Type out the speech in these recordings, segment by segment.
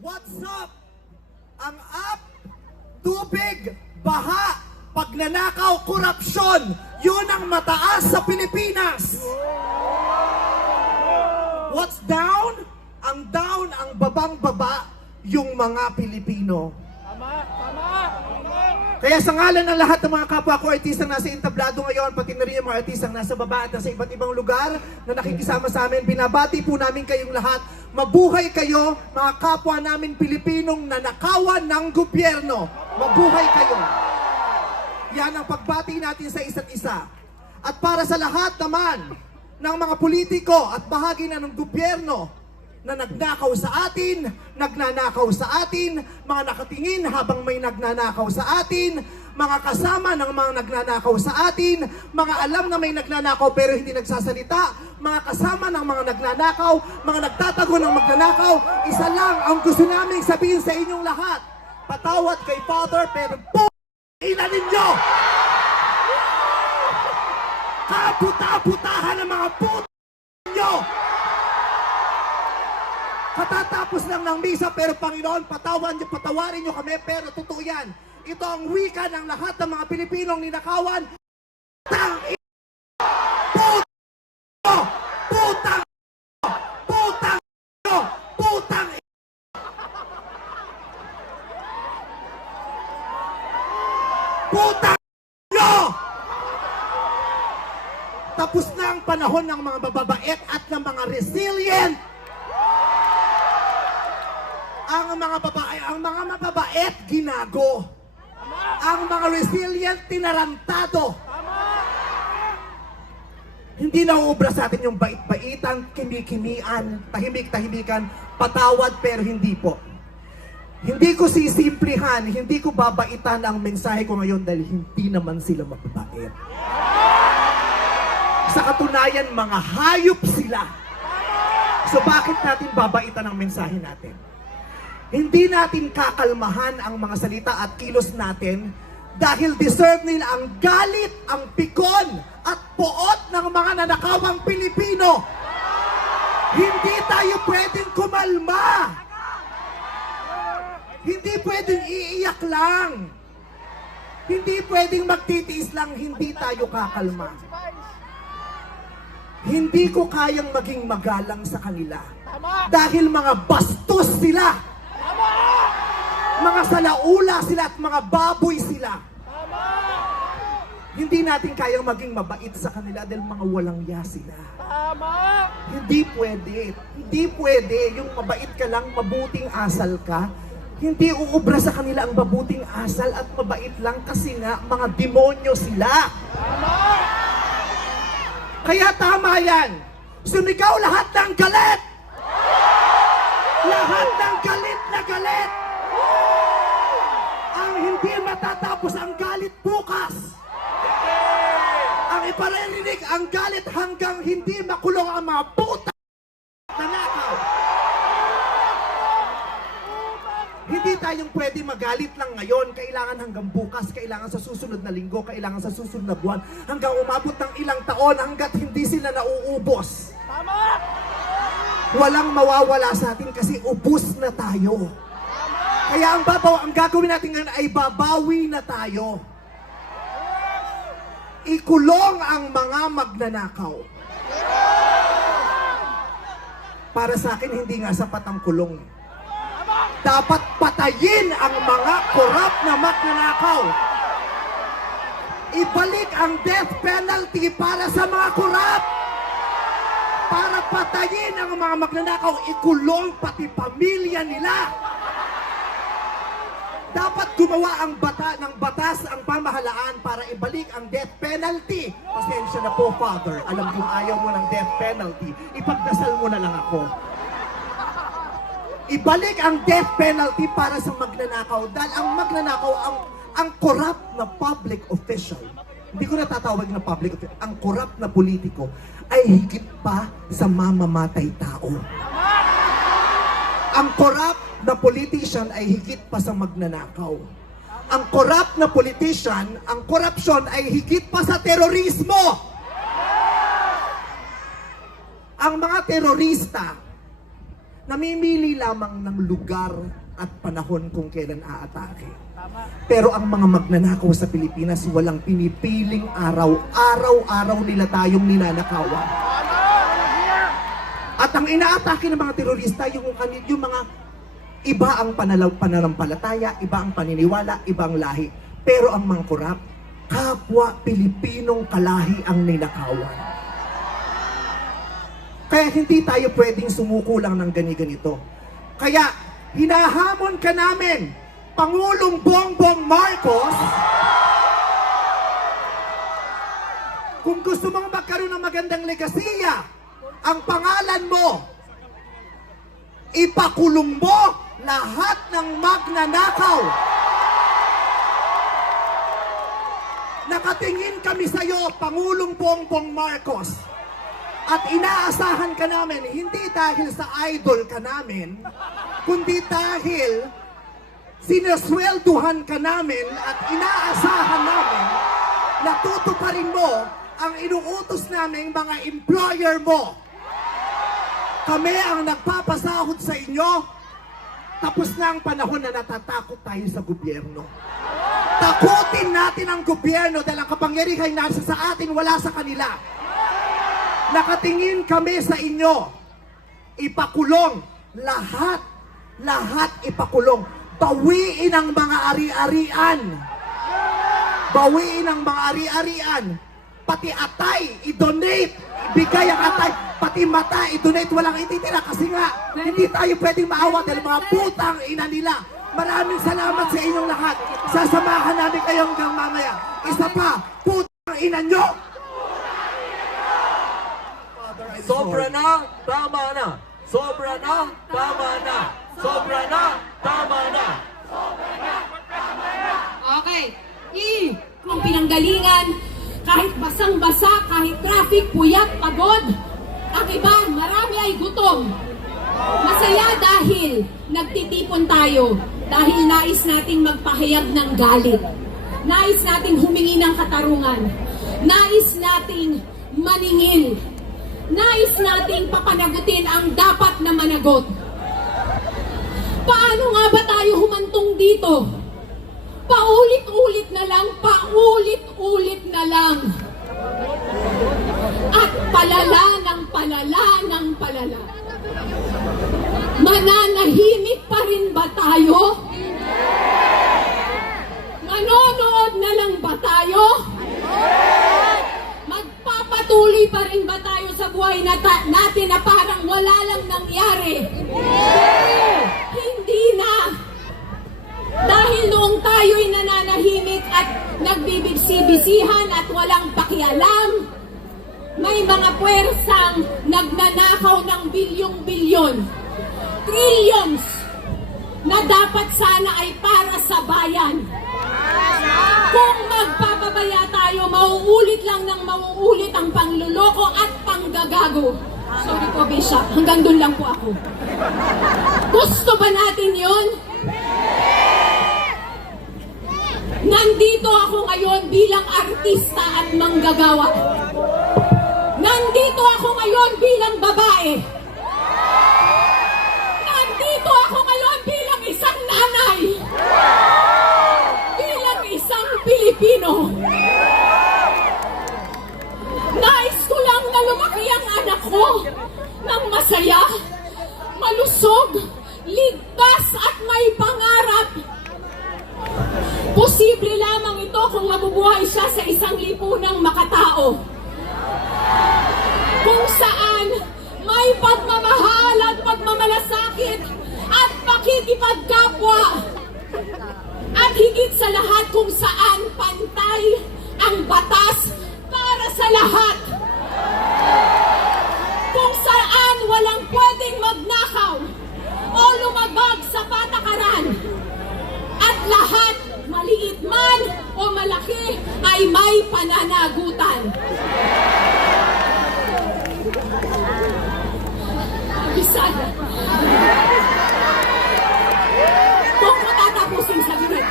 What's up? Ang up, tubig, baha, pagnanakaw, korupsyon, yun ang mataas sa Pilipinas. What's down? Ang down, ang babang-baba, yung mga Pilipino. Kaya sa ngalan ng lahat ng mga kapwa ko artistang nasa entablado ngayon, pati na rin yung mga artistang nasa baba at nasa iba't ibang lugar na nakikisama sa amin, binabati po namin kayong lahat. Mabuhay kayo, mga kapwa namin Pilipinong nanakawan ng gobyerno. Mabuhay kayo. Yan ang pagbati natin sa isa't isa. At para sa lahat naman ng mga politiko at bahagi na ng gobyerno na nagnakaw sa atin, nagnanakaw sa atin, mga nakatingin habang may nagnanakaw sa atin, mga kasama ng mga nagnanakaw sa atin, mga alam na may nagnanakaw pero hindi nagsasalita, mga kasama ng mga nagnanakaw, mga nagtatago ng magnanakaw, isa lang ang gusto namin sabihin sa inyong lahat. Patawad kay Father pero ina ninyo! Kaputa-putahan ng mga puta ninyo! Katatapos lang ng misa, pero Panginoon, patawarin nyo kami, pero totoo yan. Ito ang wika ng lahat ng mga Pilipinong ninakawan. Putang Putang Putang Putang Putang Tapos na ang panahon ng mga mababait at ng mga resilient. Ang mga mababait, ginago. Ang mga resilient, tinarantado. Hindi na uubra sa atin yung bait-baitan, kimi-kimian, tahimik-tahimikan, patawad pero hindi po. Hindi ko sisimplihan, hindi ko babaitan ang mensahe ko ngayon dahil hindi naman sila mababait. Sa katunayan, mga hayop sila. So bakit natin babaitan ang mensahe natin? Hindi natin kakalmahan ang mga salita at kilos natin dahil deserve nila ang galit, ang pikon at poot ng mga nanakawang Pilipino. Hindi tayo pwedeng kumalma. Hindi pwedeng iiyak lang. Hindi pwedeng magtitiis lang, hindi tayo kakalma. Hindi ko kayang maging magalang sa kanila dahil mga bastos sila. Mga salaula sila at mga baboy sila. Hindi natin kayang maging mabait sa kanila dahil mga walang ya sila. Hindi pwede. Hindi pwede yung mabait ka lang, mabuting asal ka. Hindi uubra sa kanila ang mabuting asal at mabait lang kasi nga mga demonyo sila. Kaya tama yan. Sumigaw lahat ng galit. Lahat ng galit na galit. Ang hindi matatapos ang galit bukas. Ang iparirinig ang galit hanggang hindi makulong ang mga puta na nakaw. Hindi tayong pwede magalit lang ngayon. Kailangan hanggang bukas, kailangan sa susunod na linggo, kailangan sa susunod na buwan, hanggang umabot ng ilang taon hanggat hindi sila nauubos. Tama! Walang mawawala sa atin kasi ubos na tayo. Kaya ang gagawin natin ngayon ay babawi na tayo. Ikulong ang mga magnanakaw. Para sa akin, hindi nga sapat ang kulong. Dapat patayin ang mga korap na magnanakaw. Ibalik ang death penalty para sa mga korap. Para patayin ang mga magnanakaw, ikulong pati pamilya nila. Dapat gumawa ang batas ang pamahalaan para ibalik ang death penalty. Pasensya na po, Father. Alam kong ayaw mo ng death penalty. Ipagdasal mo na lang ako. Ibalik ang death penalty para sa magnanakaw. Dahil ang magnanakaw, ang corrupt na public official, hindi ko natatawag na public official, ang corrupt na politiko ay higit pa sa mamamatay tao. Ang corrupt na politician ay higit pa sa magnanakaw. Ang corrupt na politician, ang corruption ay higit pa sa terorismo. Ang mga terorista namimili lamang ng lugar at panahon kung kailan aatake. Pero ang mga magnanakaw sa Pilipinas, walang pinipiling araw. Araw-araw nila tayong ninanakawan. At ang inaatake ng mga terorista, yung mga iba ang pananampalataya, iba ang paniniwala, iba ang lahi. Pero ang mga korap, kapwa Pilipinong kalahi ang ninakawan. Kaya hindi tayo pwedeng sumuko lang ng ganito. Kaya hinahamon ka namin, Pangulong Bongbong Marcos, kung gusto mong magkaroon ng magandang legasiya, ang pangalan mo, ipakulong mo lahat ng magnanakaw. Nakatingin kami sa iyo, Pangulong Bongbong Marcos. At inaasahan ka namin, hindi dahil sa idol ka namin, kundi dahil sinaswelduhan ka namin at inaasahan namin na tutuparin mo ang inuutos namin mga employer mo. Kami ang nagpapasahod sa inyo. Tapos na ang panahon na natatakot tayo sa gobyerno. Takutin natin ang gobyerno dahil ang kapangyarihan nasa sa atin, wala sa kanila. Nakatingin kami sa inyo. Ipakulong. Lahat ipakulong. Bawiin ang mga ari-arian. Bawiin ang mga ari-arian. Pati atay, i-donate. Ibigay ang atay. Pati mata, i-donate. Walang ititira kasi nga, hindi tayo pwedeng maawa dahil mga putang ina nila. Maraming salamat sa inyong lahat. Sasamahan namin kayo hanggang mamaya. Isa pa, putang ina nyo! Sobra na, tama na. Sobra na, tama na. Sobra na, tama na. Okay. Kung pinanggalingan, kahit basang-basa, kahit traffic, puyat, pagod, ang iba, marami ay gutom. Masaya dahil nagtitipon tayo, dahil nais nating magpahayag ng galit. Nais nating humingi ng katarungan. Nais nating maningil. Nais nating papanagutin ang dapat na managot. Paano nga ba tayo humantong dito? Paulit-ulit na lang, paulit-ulit na lang. At palala ng palala ng palala. Mananahimik pa rin ba tayo? Manonood na lang ba tayo? Magpapatuloy pa rin ba tayo sa buhay natin na parang wala lang nangyari? Hindi na. Dahil noong tayo'y nananahimik at nagbibigsi-bisihan at walang pakialam, may mga puwersang nagnanakaw ng bilyong-bilyon, trillions, na dapat sana ay para sa bayan. Kung magpapabaya tayo, mauulit lang ng mauulit ang pangluloko at panggagago. Sorry po, Bishop. Hanggang doon lang po ako. Gusto ba natin yun? Nandito ako ngayon bilang artista at manggagawa. Nandito ako ngayon bilang babae. Nandito ako ngayon bilang isang nanay. Bilang isang Pilipino. Nais ko lang na lumaki ang anak ko ng masaya, malusog, ligtas at may pangarap. Posible lamang ito kung mabubuhay siya sa isang lipunang makatao. Kung saan may pagmamahal at pagmamalasakit at pakikipagkapwa. At higit sa lahat kung saan pantay ang batas para sa lahat. Kung saan walang pwedeng magnakaw o lumabag sa patakaran. At lahat, maliit man o malaki, ay may pananagutan. Bisaya. Kung matatapusin sa gilid.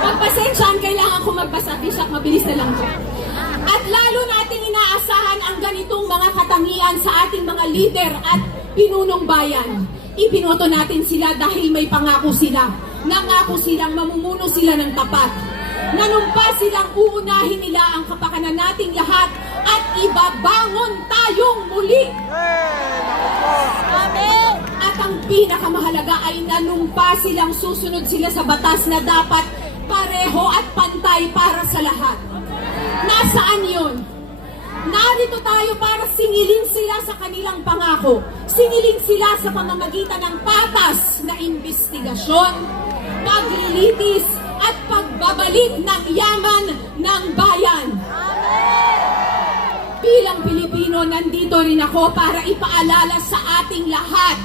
Pagpasensyahan, kailangan ko magbasa, Bishop, mabilis na lang ko. At lalo nating inaasahan ang ganitong mga katangian sa ating mga leader at pinunong bayan. Ibinoto natin sila dahil may pangako sila. Nangako silang mamumuno sila ng tapat. Nanumpa silang uunahin nila ang kapakanan nating lahat at ibabangon tayong muli. At ang pinakamahalaga ay nanumpa silang susunod sila sa batas na dapat pareho at pantay para sa lahat. Nasaan yun? Narito tayo para singilin sila sa kanilang pangako. Singilin sila sa pamamagitan ng patas na investigasyon, paglilitis, at pagbabalik ng yaman ng bayan. Bilang Pilipino, nandito rin ako para ipaalala sa ating lahat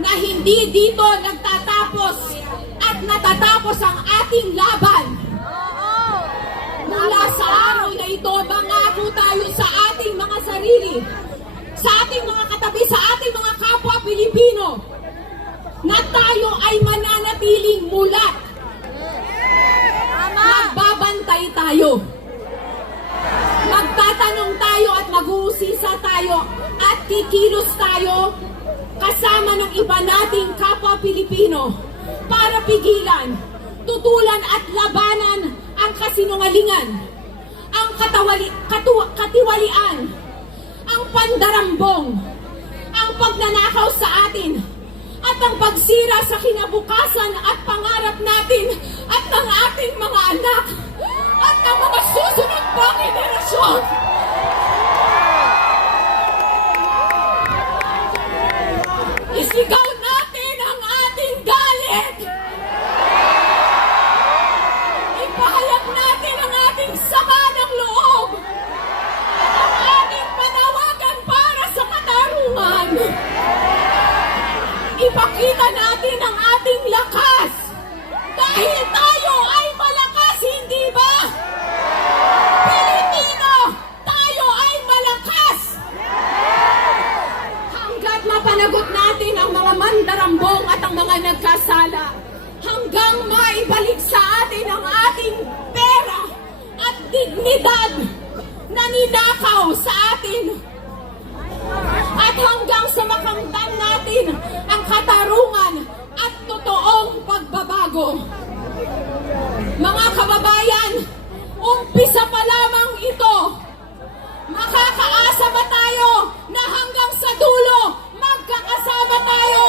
na hindi dito nagtatapos at natatapos ang ating laban. Mula sa araw na ito, mangako tayo sa ating mga sarili, sa ating mga katabi, sa ating mga kapwa Pilipino, na tayo ay mananatiling mulat. Magbabantay tayo. Magtatanong tayo at mag-uusisa tayo at kikilos tayo kasama ng iba nating kapwa Pilipino para pigilan, tutulan at labanan ang kasinungalingan, ang katiwalian, ang pandarambong, ang pagnanakaw sa atin, at ang pagsira sa kinabukasan at pangarap natin at ng ating mga anak at ng mga susunod pang henerasyon. Isigaw natin ang ating galit. Ipahayag natin ang ating sama ng loob at ang ating panawagan para sa katarungan. Ipakita natin ang ating lakas dahil tayo ay malakas, hindi ba? Pilipino, tayo ay malakas! Hanggat mapanagot natin ang mga mandarambong at ang mga nagkasala, hanggang maibalik sa atin ang ating pera at dignidad na ninakaw sa atin, at hanggang sa makamtan natin ang katarungan at totoong pagbabago. Mga kababayan, umpisa pa lamang ito. Makakaasa ba tayo na hanggang sa dulo magkakasama tayo?